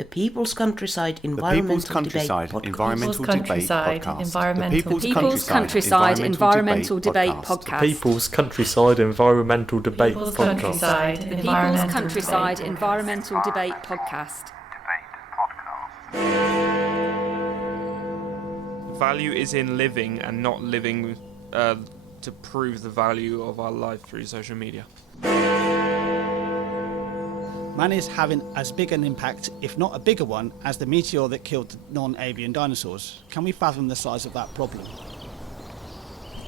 The People's Countryside Environmental Debate Podcast. The People's Countryside Environmental Debate Podcast. The People's Countryside Environmental Debate Podcast. The People's Countryside Environmental Debate Podcast. Value is in living and not living to prove the value of our life through social media. Man is having as big an impact, if not a bigger one, as the meteor that killed the non-avian dinosaurs. Can we fathom the size of that problem?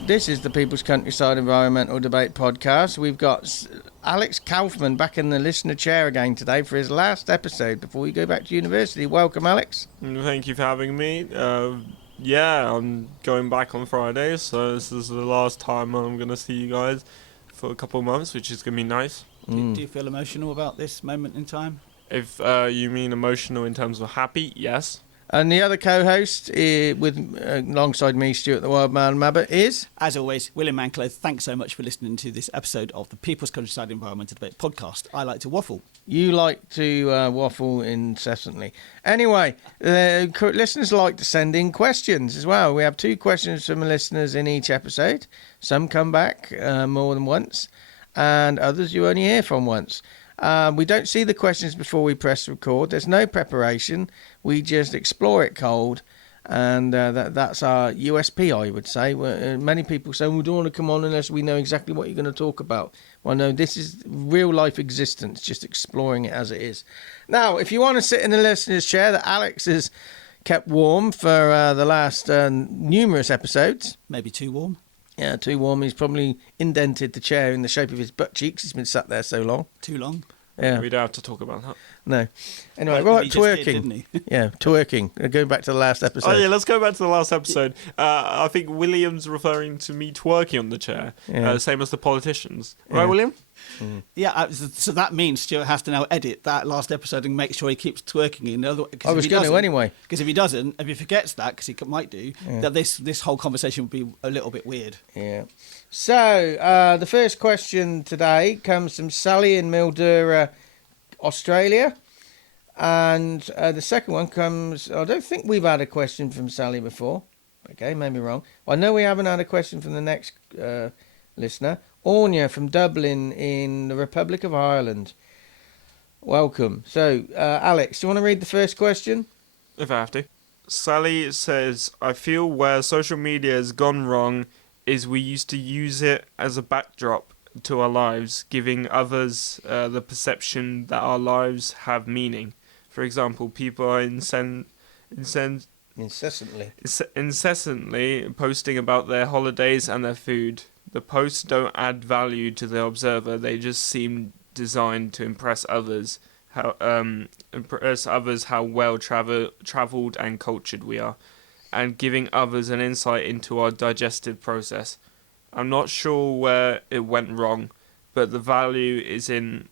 This is the People's Countryside Environmental Debate Podcast. We've got Alex Kauffmann back in the listener chair again today for his last episode before we go back to university. Welcome, Alex. Thank you for having me. I'm going back on Friday, so this is the last time I'm going to see you guys for a couple of months, which is going to be nice. Do you feel emotional about this moment in time? If you mean emotional in terms of happy, yes. And the other co-host alongside me, Stuart the Wild Man Mabbott, is... As always, William Mancliffe. Thanks so much for listening to this episode of the People's Countryside Environmental Debate Podcast. I like to waffle. You like to waffle incessantly. Anyway, listeners like to send in questions as well. We have 2 questions from the listeners in each episode. Some come back more than once, and others you only hear from once. We don't see the questions before we press record. There's no preparation. We just explore it cold, and that's our USP, I would say. Many people say, we don't want to come on unless we know exactly what you're going to talk about. Well, no, this is real-life existence, just exploring it as it is. Now, if you want to sit in the listener's chair that Alex has kept warm for the last numerous episodes... Maybe too warm. Yeah, too warm. He's probably indented the chair in the shape of his butt cheeks. He's been sat there so long. Too long? Yeah. We don't have to talk about that. No. Anyway, right, twerking. Yeah, twerking. Going back to the last episode. Oh, yeah, let's go back to the last episode. I think William's referring to me twerking on the chair, same as the politicians. Right, William? Yeah, so that means Stuart has to now edit that last episode and make sure he keeps twerking in. I was going to anyway. Because if he doesn't, if he forgets that, because he might do, that this whole conversation would be a little bit weird. Yeah. So, the first question today comes from Sally in Mildura, Australia. And the second one comes... I don't think we've had a question from Sally before. Okay, maybe wrong. I know we haven't had a question from the next listener. Aine from Dublin in the Republic of Ireland. Welcome. So, Alex, do you want to read the first question? If I have to. Sally says, I feel where social media has gone wrong is we used to use it as a backdrop to our lives, giving others the perception that our lives have meaning. For example, people are incessantly posting about their holidays and their food. The posts don't add value to the observer. They just seem designed to impress others how well travelled and cultured we are, and giving others an insight into our digestive process. I'm not sure where it went wrong, but the value is in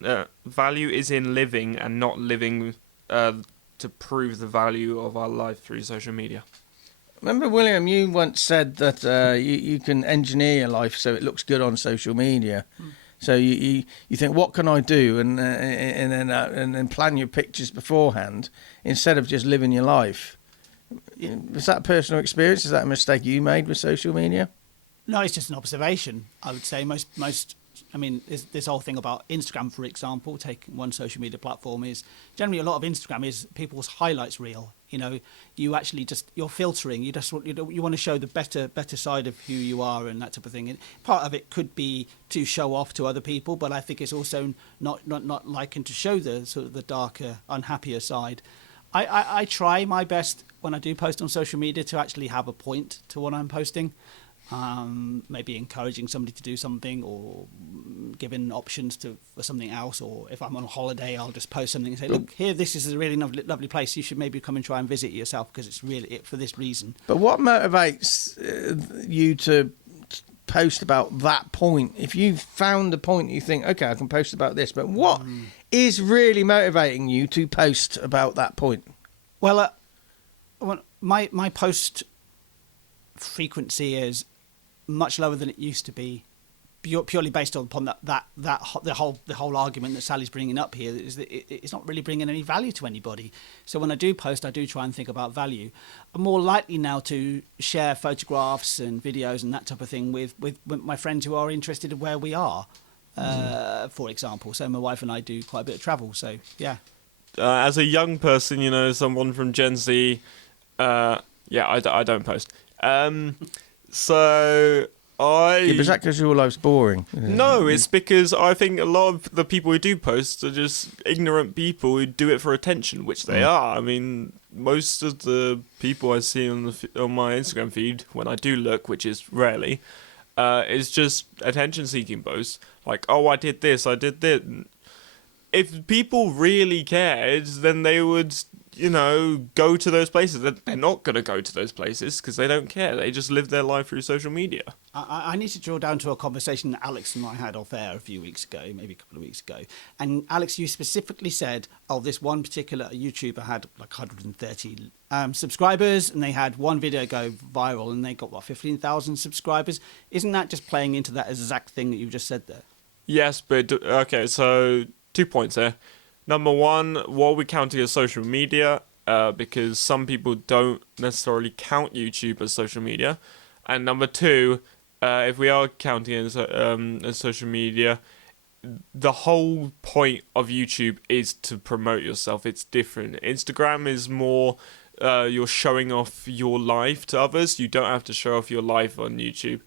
living and not living to prove the value of our life through social media. Remember, William, you once said that you can engineer your life so it looks good on social media. So you think, what can I do, and then plan your pictures beforehand instead of just living your life. Was that a personal experience? Is that a mistake you made with social media? No, it's just an observation. I would say most. I mean, this whole thing about Instagram, for example, taking one social media platform, is generally a lot of Instagram is people's highlights reel. You know, you actually you're filtering. You want to show the better side of who you are and that type of thing. And part of it could be to show off to other people, but I think it's also not liking to show the sort of the darker, unhappier side. I try my best when I do post on social media to actually have a point to what I'm posting. Maybe encouraging somebody to do something, or giving options for something else. Or if I'm on holiday, I'll just post something and say, look, here, this is a really lovely place. You should maybe come and try and visit yourself because it's really for this reason. But what motivates you to post about that point? If you've found a point, you think, okay, I can post about this. But what is really motivating you to post about that point? Well, my post frequency is much lower than it used to be purely based upon the whole argument that Sally's bringing up here is that it's not really bringing any value to anybody. So when I do post, I do try and think about value. I'm more likely now to share photographs and videos and that type of thing with my friends who are interested in where we are, for example. So my wife and I do quite a bit of travel. So yeah. As a young person, someone from Gen Z, I don't post. So Yeah, but is that because your life's boring? No, it's because I think a lot of the people who do post are just ignorant people who do it for attention, which they are. I mean, most of the people I see on my Instagram feed, when I do look, which is rarely, is just attention-seeking posts. Like, oh, I did this, I did that. If people really cared, then they would, go to those places. They're not going to go to those places because they don't care. They just live their life through social media. I need to draw down to a conversation that Alex and I had off air a few weeks ago, maybe a couple of weeks ago. And Alex, you specifically said, this one particular YouTuber had like 130 subscribers, and they had one video go viral, and they got, 15,000 subscribers. Isn't that just playing into that exact thing that you just said there? Yes, but, okay, so 2 points there. Number one, what are we counting as social media? Because some people don't necessarily count YouTube as social media. And number two, if we are counting it as social media, the whole point of YouTube is to promote yourself. It's different. Instagram is more you're showing off your life to others. You don't have to show off your life on YouTube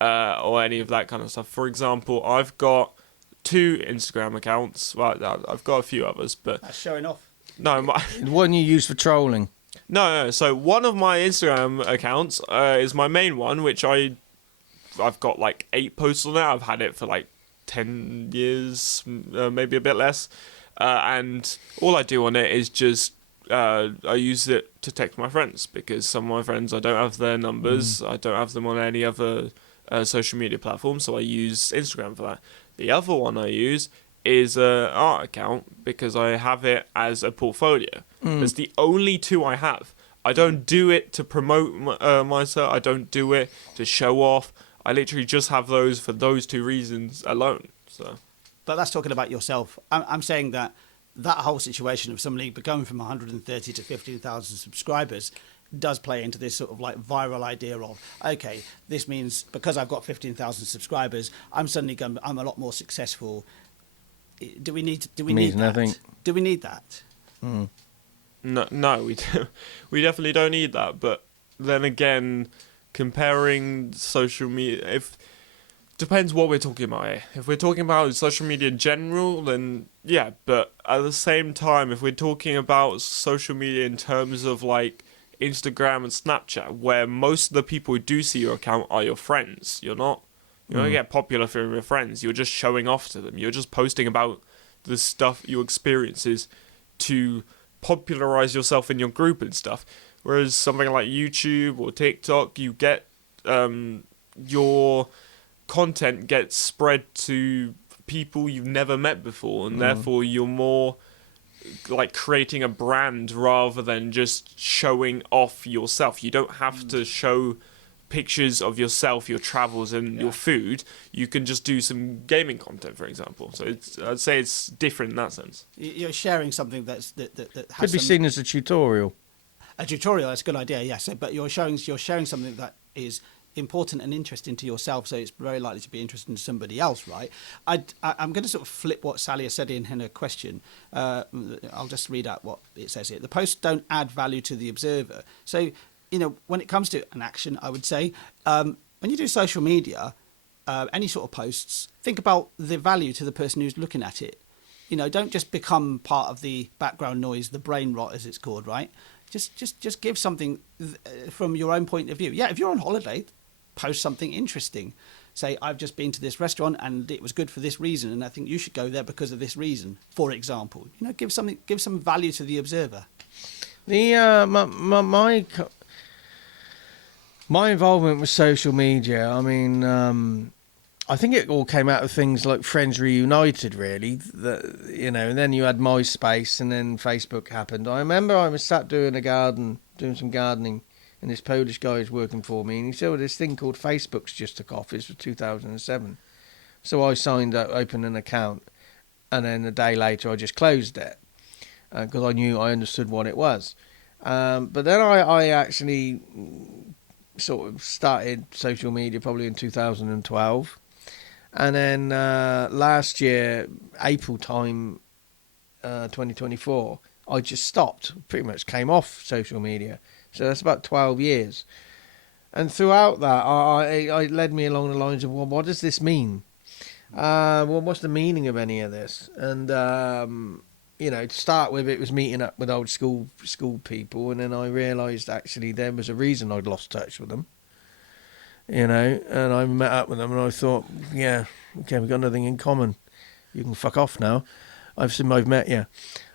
or any of that kind of stuff. For example, I've got 2 Instagram accounts. Well, I've got a few others, but That's showing off. No, The one you use for trolling. No. So one of my Instagram accounts is my main one, which I've got like 8 posts on it. I've had it for like 10 years, maybe a bit less, and all I do on it is just I use it to text my friends, because some of my friends, I don't have their numbers. I don't have them on any other social media platform, so I use Instagram for that. The other one I use is an art account because I have it as a portfolio. It's the only 2 I have. I don't do it to promote myself. I don't do it to show off. I literally just have those for those 2 reasons alone. So, But that's talking about yourself. I'm saying that whole situation of somebody going from 130 to 15,000 subscribers does play into this sort of like viral idea of, okay, this means because I've got 15,000 subscribers, I'm a lot more successful. Do we need nothing. that? Do we need that? No, we do. We definitely don't need that. But then again, comparing social media, depends what we're talking about here. If we're talking about social media in general, then yeah. But at the same time, if we're talking about social media in terms of like Instagram and Snapchat, where most of the people who do see your account are your friends, you're not going to get popular from your friends. You're just showing off to them. You're just posting about the stuff, your experiences, to popularize yourself in your group and stuff. Whereas something like YouTube or TikTok, you get your content gets spread to people you've never met before, and therefore you're more like creating a brand rather than just showing off yourself. You don't have to show pictures of yourself, your travels, and your food. You can just do some gaming content, for example. So I'd say it's different in that sense. You're sharing something that has Could be seen as a tutorial. A tutorial, that's a good idea, yes. But you're sharing something that is important and interesting to yourself, so it's very likely to be interesting to somebody else, right? I'm going to sort of flip what Sally has said in her question. I'll just read out what it says here. The posts don't add value to the observer. So, when it comes to an action, I would say, when you do social media, any sort of posts, think about the value to the person who's looking at it. Don't just become part of the background noise, the brain rot, as it's called, right? Just give something from your own point of view. Yeah, if you're on holiday, post something interesting. Say, I've just been to this restaurant and it was good for this reason, and I think you should go there because of this reason, for example. Give some value to the observer. My involvement with social media, I mean, I think it all came out of things like Friends Reunited, really. And then you had MySpace, and then Facebook happened. I remember I was sat doing some gardening, and this Polish guy was working for me, and he said, this thing called Facebook's just took off. It was 2007. So I signed up, opened an account, and then a day later I just closed it because I understood what it was. But then I actually sort of started social media probably in 2012. And then last year, April time, 2024, I just stopped, pretty much came off social media. So that's about 12 years. And throughout that, I led me along the lines of, well, what does this mean? Well, what's the meaning of any of this? And, to start with, it was meeting up with old school people. And then I realised, actually, there was a reason I'd lost touch with them. And I met up with them and I thought, yeah, okay, we've got nothing in common. You can fuck off now. I've met you.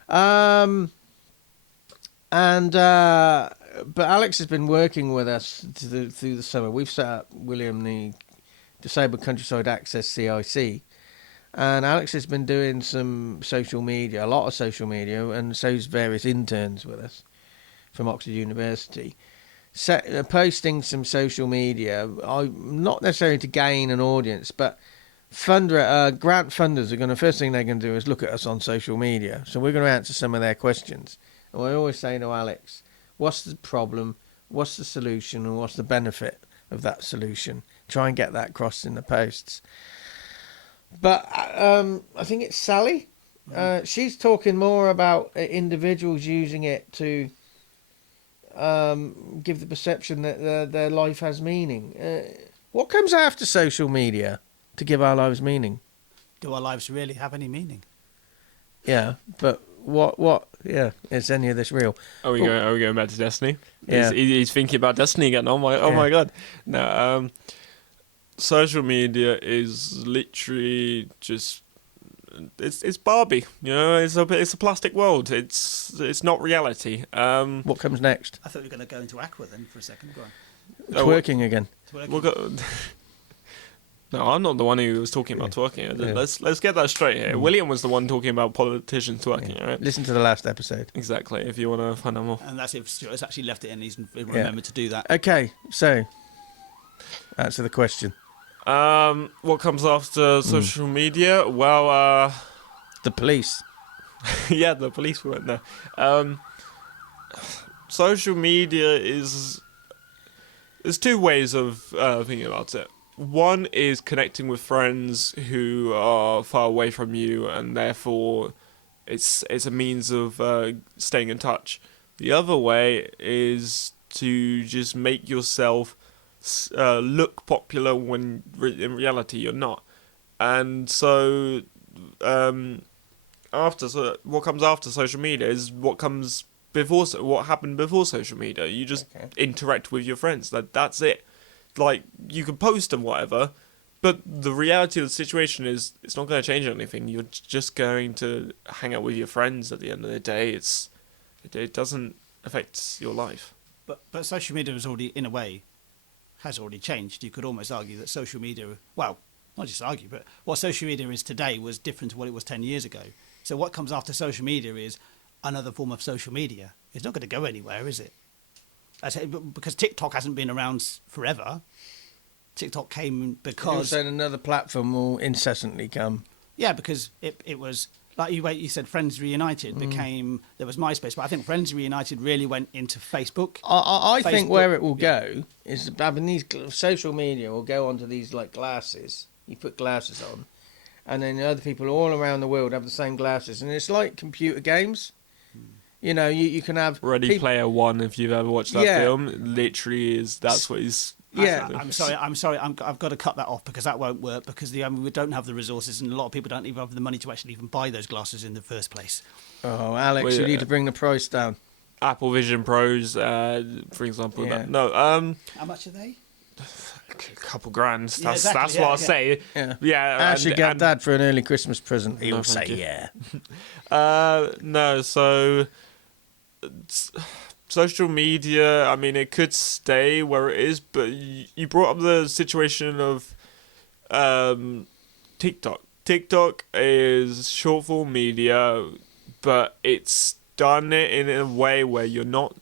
But Alex has been working with us through the summer. We've set up, William, the Disabled Countryside Access CIC. And Alex has been doing some social media, a lot of social media, and so's various interns with us from Oxford University. Posting some social media, not necessarily to gain an audience, but grant funders are first thing they're going to do is look at us on social media. So we're going to answer some of their questions. And I always say to Alex, what's the problem, what's the solution, and what's the benefit of that solution? Try and get that across in the posts. But I think it's Sally. She's talking more about individuals using it to give the perception that their life has meaning. What comes after social media to give our lives meaning? Do our lives really have any meaning? Yeah, but what? Yeah, is any of this real? Are we going back to Destiny? Yeah. He's thinking about Destiny again. Oh my god. No, social media is literally just it's Barbie. It's a plastic world. It's not reality. What comes next? I thought we were going to go into Aqua then for a second. Go on. Twerking again. No, I'm not the one who was talking about twerking. Yeah. Let's get that straight here. William was the one talking about politicians twerking, right? Listen to the last episode. Exactly, if you want to find out more. And that's if Stuart's actually left it in. He's remembered to do that. Okay, so answer the question. What comes after social media? Well, the police. Yeah, the police went there. Social media is... There's two ways of thinking about it. One is connecting with friends who are far away from you, and therefore it's a means of staying in touch. The other way is to just make yourself look popular when in reality you're not. And so what comes after social media is what happened before social media. You just interact with your friends. That's it. Like, you can post and whatever, but the reality of the situation is it's not going to change anything. You're just going to hang out with your friends at the end of the day. It doesn't affect your life. But social media has already, in a way, has already changed. You could almost argue that social media, well, not just argue, but what social media is today was different to what it was 10 years ago. So what comes after social media is another form of social media. It's not going to go anywhere, is it? Because TikTok hasn't been around forever. TikTok came because... You're saying another platform will incessantly come. Yeah, because it was... Like you said, Friends Reunited became... There was MySpace, but I think Friends Reunited really went into Facebook. I think where it will go is... these social media will go onto these, like, glasses. You put glasses on. And then other people all around the world have the same glasses. And it's like computer games. You can have... Ready Player One, if you've ever watched that film, literally that's what he's... Yeah, I'm sorry. I've got to cut that off because that won't work because we don't have the resources and a lot of people don't even have the money to actually even buy those glasses in the first place. Oh, Alex, you need to bring the price down. Apple Vision Pros, for example. Yeah. How much are they? A couple grand. That's what I'll say. Yeah. I should get Dad for an early Christmas present. He'll say yeah. So social media, I mean, it could stay where it is, but you brought up the situation of TikTok. TikTok is short form media, but it's done it in a way where you're not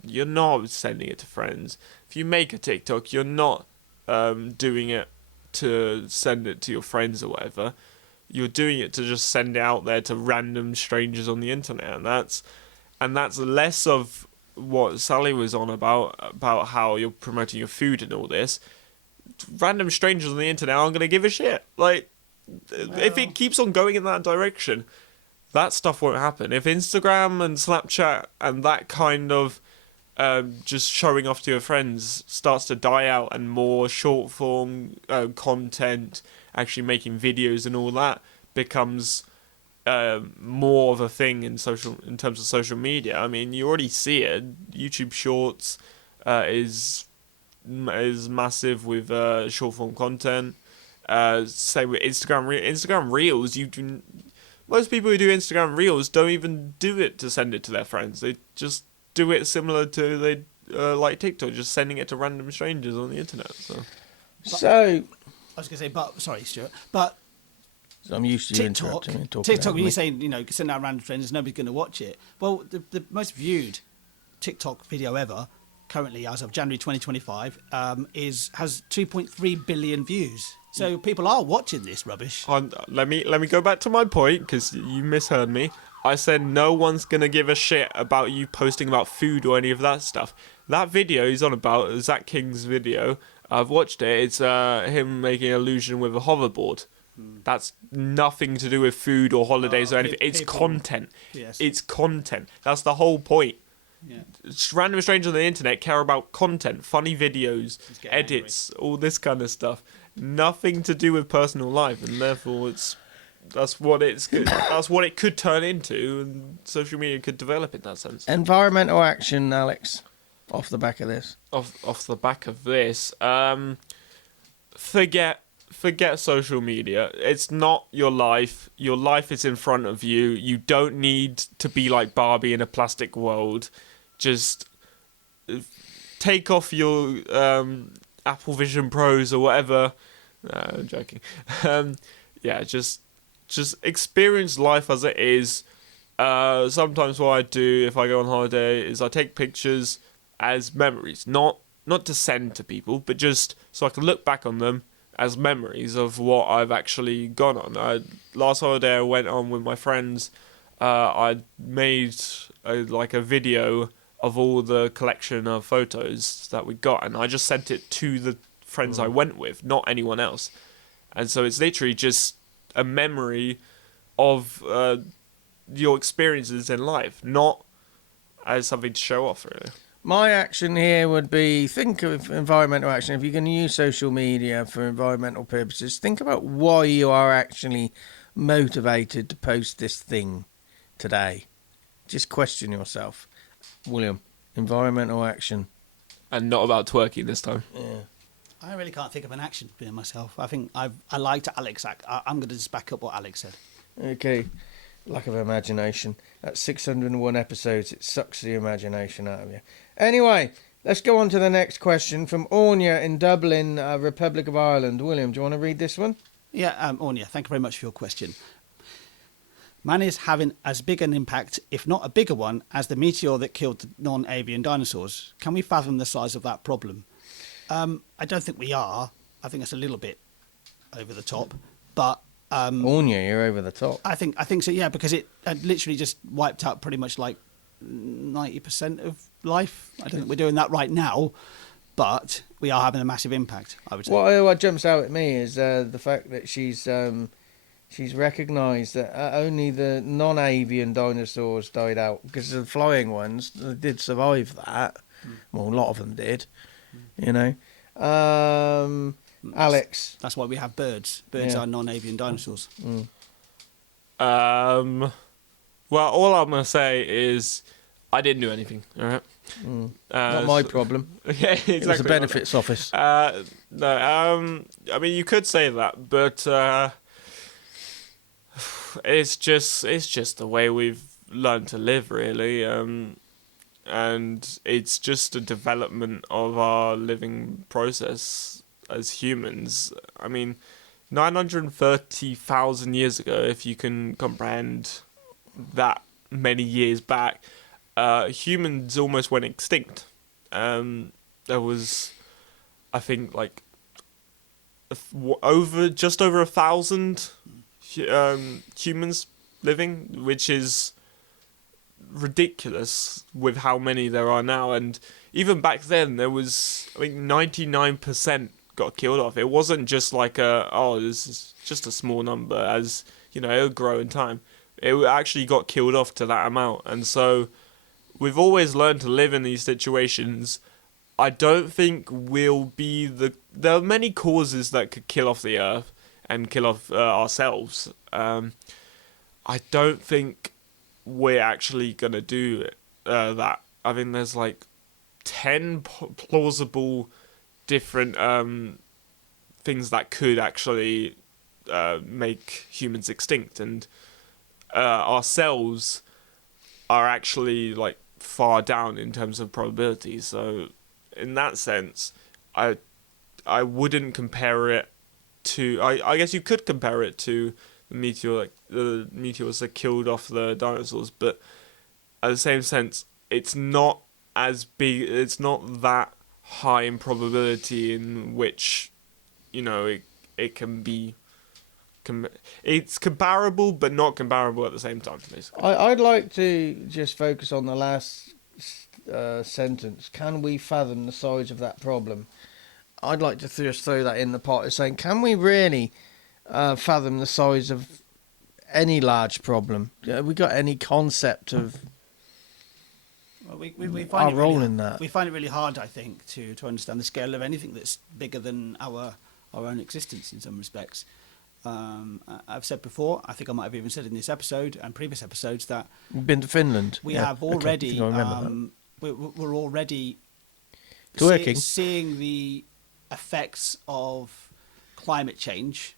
sending it to friends. If you make a TikTok, you're not doing it to send it to your friends or whatever. You're doing it to just send it out there to random strangers on the internet, and that's less of what Sally was on about how you're promoting your food and all this. Random strangers on the internet aren't going to give a shit. Like, if it keeps on going in that direction, that stuff won't happen. If Instagram and Snapchat and that kind of just showing off to your friends starts to die out, and more short form content, actually making videos and all that becomes more of a thing in terms of social media. I mean, you already see it. YouTube Shorts is massive with short form content. Same with Instagram Reels. Most people who do Instagram Reels don't even do it to send it to their friends. They just do it similar to like TikTok, just sending it to random strangers on the internet. So I was going to say, but sorry, Stuart, but I'm used to you interrupting and talking. TikTok, when you're saying, send out random friends, nobody's going to watch it. Well, the most viewed TikTok video ever, currently as of January 2025, has 2.3 billion views. So people are watching this rubbish. Let me go back to my point, because you misheard me. I said no one's gonna give a shit about you posting about food or any of that stuff. That video he's on about, Zach King's video, I've watched it. It's him making an illusion with a hoverboard. That's nothing to do with food or holidays or anything. It's content. Yes. It's content. That's the whole point. Yeah. Random strangers on the internet care about content, funny videos, get edits, all this kind of stuff. Nothing to do with personal life, and therefore that's what it could turn into, and social media could develop in that sense. Environmental action, Alex, off the back of this. Off the back of this, forget social media. It's not your life. Your life is in front of you. You don't need to be like Barbie in a plastic world. Just take off your Apple Vision Pros or whatever. No, I'm joking. Yeah, just experience life as it is. Sometimes what I do if I go on holiday is I take pictures as memories, not to send to people, but just so I can look back on them as memories of what I've actually gone on. Last holiday I went on with my friends. I made a video of all the collection of photos that we got, and I just sent it to the friends I went with, not anyone else. And so it's literally just a memory of your experiences in life, not as something to show off, really. My action here would be, think of environmental action. If you're going to use social media for environmental purposes, think about why you are actually motivated to post this thing today. Just question yourself. William, environmental action. And not about twerking this time. Yeah. I really can't think of an action for myself. I think I liked Alex. I'm going to just back up what Alex said. Okay. Lack of imagination. At 601 episodes, it sucks the imagination out of you. Anyway, let's go on to the next question from Aine in Dublin, Republic of Ireland. William, do you want to read this one? Yeah, Aine, thank you very much for your question. Man is having as big an impact, if not a bigger one, as the meteor that killed the non-avian dinosaurs. Can we fathom the size of that problem? I don't think we are. I think it's a little bit over the top, but Aine, you're over the top. I think so. Yeah, because it literally just wiped out pretty much like 90% of life. I don't think we're doing that right now, but we are having a massive impact, I would say. What jumps out at me is the fact that she's recognised that only the non-avian dinosaurs died out, because the flying ones did survive that. Well, a lot of them did, you know. Alex. That's why we have birds. Birds are non-avian dinosaurs. Well, all I'm going to say is I didn't do anything, all right? Not my problem. Yeah, exactly. It's the benefits office. No, I mean, you could say that, but it's just the way we've learned to live, really. And it's just a development of our living process as humans. I mean, 930,000 years ago, if you can comprehend that many years back, humans almost went extinct. There was, I think, like just over 1,000 humans living, which is ridiculous with how many there are now. And even back then, there was, I think, 99% got killed off. It wasn't just like this is just a small number, as you know, it'll grow in time. It actually got killed off to that amount. And so we've always learned to live in these situations. I don't think there are many causes that could kill off the Earth and kill off ourselves. I don't think we're actually going to do that. I think there's like 10 plausible different things that could actually make humans extinct, and ourselves are actually like far down in terms of probability. So in that sense, I wouldn't compare it to. I guess you could compare it to the meteor, like the meteors that killed off the dinosaurs, but at the same sense, it's not as big. It's not that high in probability in which, you know, it can be. It's comparable, but not comparable at the same time. Basically, I'd like to just focus on the last sentence. Can we fathom the size of that problem? I'd like to just throw that in the pot as saying, can we really fathom the size of any large problem? Have we got any concept of Well, we our find role in that? We find it really hard, I think, to understand the scale of anything that's bigger than our own existence in some respects. I've said before, I think I might have even said in this episode and previous episodes, that You've been to Finland. we Yeah. have already, Okay, I remember that. we're already Twerking. seeing the effects of climate change.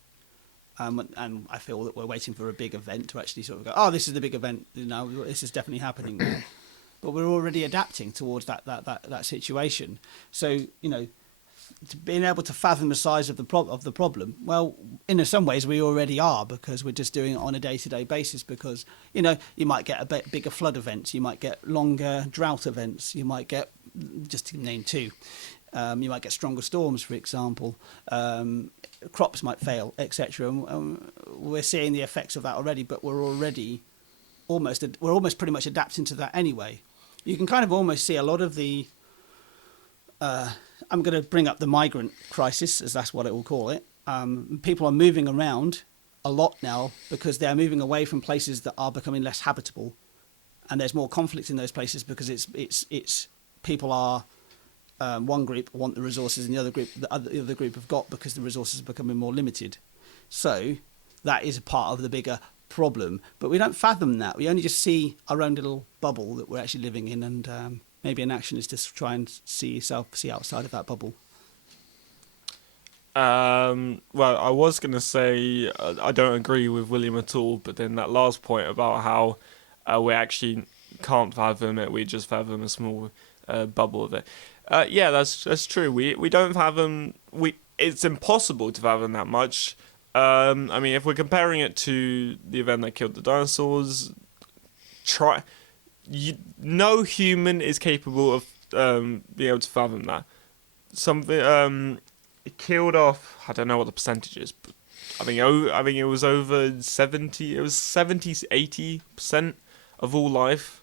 And I feel that we're waiting for a big event to actually sort of go, oh, this is the big event, you know, this is definitely happening now. But we're already adapting towards that situation. So, you know, being able to fathom the size of the problem, well, in some ways we already are, because we're just doing it on a day-to-day basis. Because, you know, you might get a bit bigger flood events, you might get longer drought events, you might get, just to name two, you might get stronger storms, for example. Crops might fail, etc. We're seeing the effects of that already, but we're almost pretty much adapting to that anyway. You can kind of almost see a lot of the. I'm going to bring up the migrant crisis, as that's what it will call it. People are moving around a lot now because they are moving away from places that are becoming less habitable, and there's more conflict in those places because it's people are. One group want the resources, and the other group have got, because the resources are becoming more limited. So that is a part of the bigger problem. But we don't fathom that. We only just see our own little bubble that we're actually living in, and maybe an action is to try and see outside of that bubble. Well, I was going to say I don't agree with William at all, but then that last point about how we actually can't fathom it, we just fathom a small bubble of it. Yeah, that's true. We don't fathom. It's impossible to fathom that much. I mean, if we're comparing it to the event that killed the dinosaurs, no human is capable of being able to fathom that. Something it killed off. I don't know what the percentage is, but I think it was over 70. It was 70-80% of all life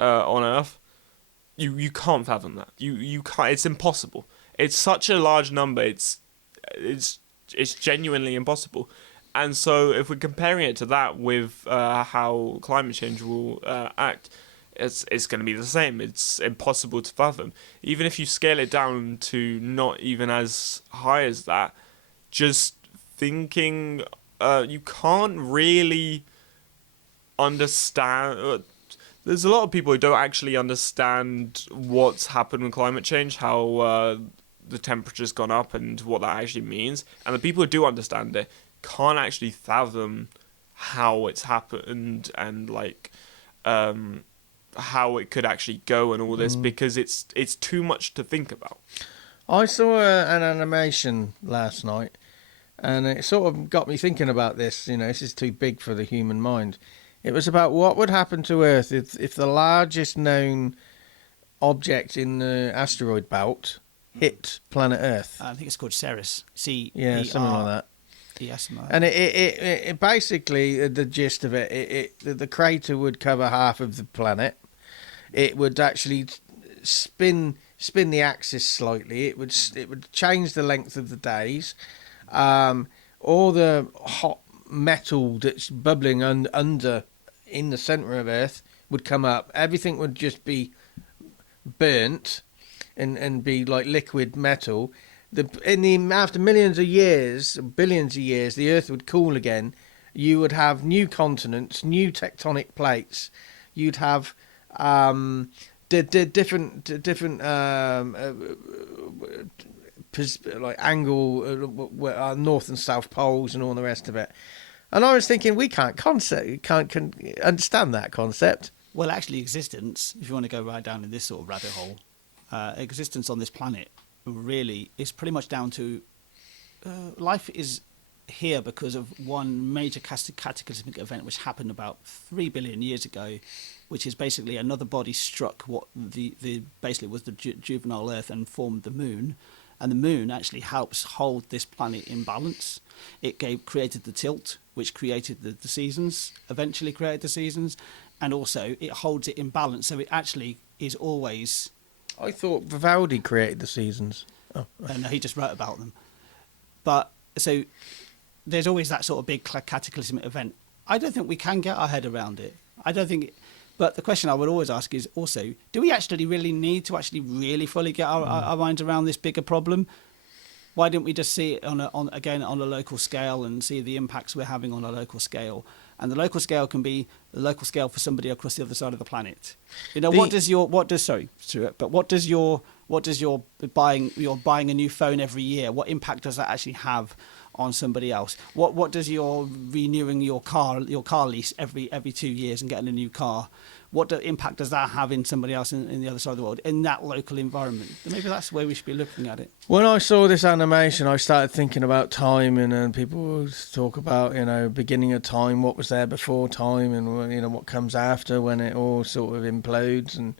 on Earth. You can't fathom that. You can't. It's impossible. It's such a large number. It's genuinely impossible. And so if we're comparing it to that with how climate change will act, it's going to be the same. It's impossible to fathom. Even if you scale it down to not even as high as that, just thinking, you can't really understand. There's a lot of people who don't actually understand what's happened with climate change, how the temperature's gone up and what that actually means. And the people who do understand it can't actually fathom how it's happened and like how it could actually go and all this, because it's too much to think about. I saw an animation last night, and it sort of got me thinking about this. You know, this is too big for the human mind. It was about what would happen to Earth if the largest known object in the asteroid belt hit planet Earth? I think it's called Ceres. Yeah, something like that. Yes, And it basically, the gist of it, the crater would cover half of the planet. It would actually spin the axis slightly. It would change the length of the days. All the hot metal that's bubbling under in the centre of Earth would come up. Everything would just be burnt and be like liquid metal. After millions of years, billions of years, the Earth would cool again. You would have new continents, new tectonic plates. You'd have different like angle, north and south poles and all the rest of it. And I was thinking, we can't understand that concept. Well, actually, existence, if you want to go right down in this sort of rabbit hole, existence on this planet really is pretty much down to life is here because of one major cataclysmic event which happened about 3 billion years ago, which is basically another body struck what the basically was the juvenile Earth and formed the moon. And the moon actually helps hold this planet in balance. It created the tilt, which created the seasons, eventually created the seasons, and also it holds it in balance. So it actually is always... I thought Vivaldi created the seasons. Oh. No, he just wrote about them. But so there's always that sort of big cataclysmic event. I don't think we can get our head around it. I don't think... But the question I would always ask is also, do we actually really need to actually really fully get our minds around this bigger problem? Why didn't we just see it on a local scale and see the impacts we're having on a local scale? And the local scale can be the local scale for somebody across the other side of the planet. You know, what does your buying a new phone every year, what impact does that actually have on somebody else? What does your renewing your car lease every 2 years and getting a new car, what impact does that have in somebody else in the other side of the world, in that local environment? Maybe that's the way we should be looking at it. When I saw this animation, I started thinking about time, and people talk about, beginning of time, what was there before time, and what comes after when it all sort of implodes, and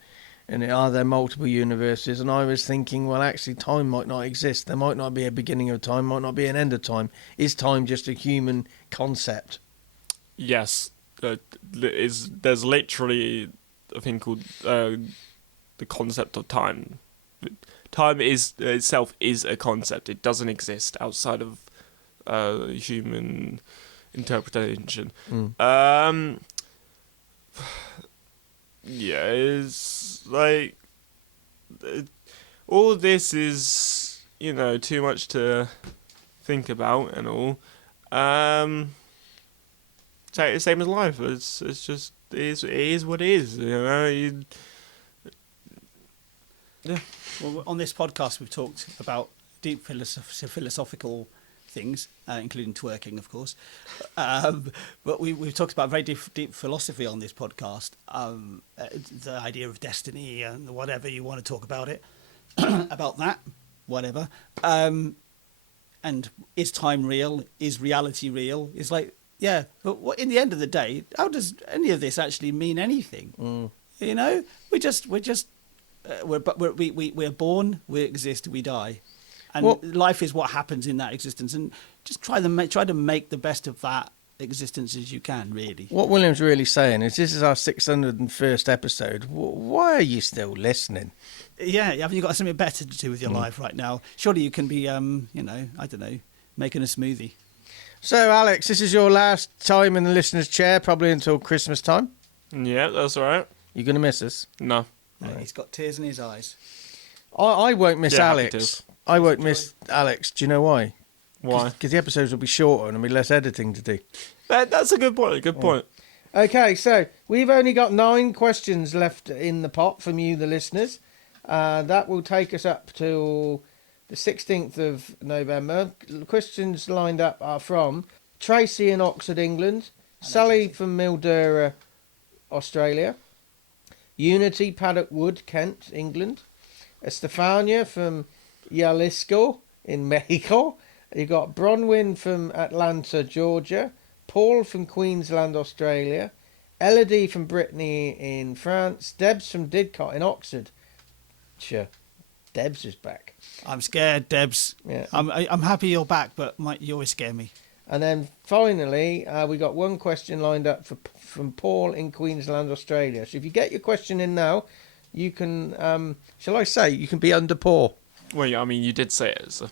are there multiple universes? And I was thinking, well, actually, time might not exist. There might not be a beginning of time, might not be an end of time. Is time just a human concept? Yes. There's literally a thing called the concept of time. Time itself is a concept. It doesn't exist outside of human interpretation. Yeah, it's like all of this is too much to think about and all. Same as life. It's just it is what it is. Yeah. Well, on this podcast, we've talked about deep philosophical things, including twerking, of course. But we've talked about very deep philosophy on this podcast. The idea of destiny and whatever you want to talk about it, about that, whatever. And is time real? Is reality real? It's like, yeah, but in the end of the day, how does any of this actually mean anything? We're born, we exist, we die, and life is what happens in that existence. And just try to make the best of that existence as you can. Really, what William's really saying is, this is our 601st episode. Why are you still listening? Yeah, haven't you got something better to do with your life right now? Surely you can be, I don't know, making a smoothie. So, Alex, this is your last time in the listener's chair, probably until Christmas time. Yeah, that's all right. You going to miss us? No. No, he's got tears in his eyes. I won't miss Alex. I won't miss Alex. Do you know why? Why? Because the episodes will be shorter and there'll be less editing to do. That's a good point. Good point. Okay, so we've only got 9 questions left in the pot from you, the listeners. That will take us up till the 16th of November. The questions lined up are from Tracy in Oxford, England, Sally from Mildura, Australia, Unity Paddock Wood, Kent, England, Estefania from Jalisco in Mexico. You've got Bronwyn from Atlanta, Georgia, Paul from Queensland, Australia, Elodie from Brittany in France, Debs from Didcot in Oxfordshire. Debs is back. I'm scared, Debs. Yeah. I'm happy you're back, but you always scare me. And then finally, we got one question lined up from Paul in Queensland, Australia. So if you get your question in now, you can, shall I say, you can be under Paul. Well, yeah, I mean, you did say it. So.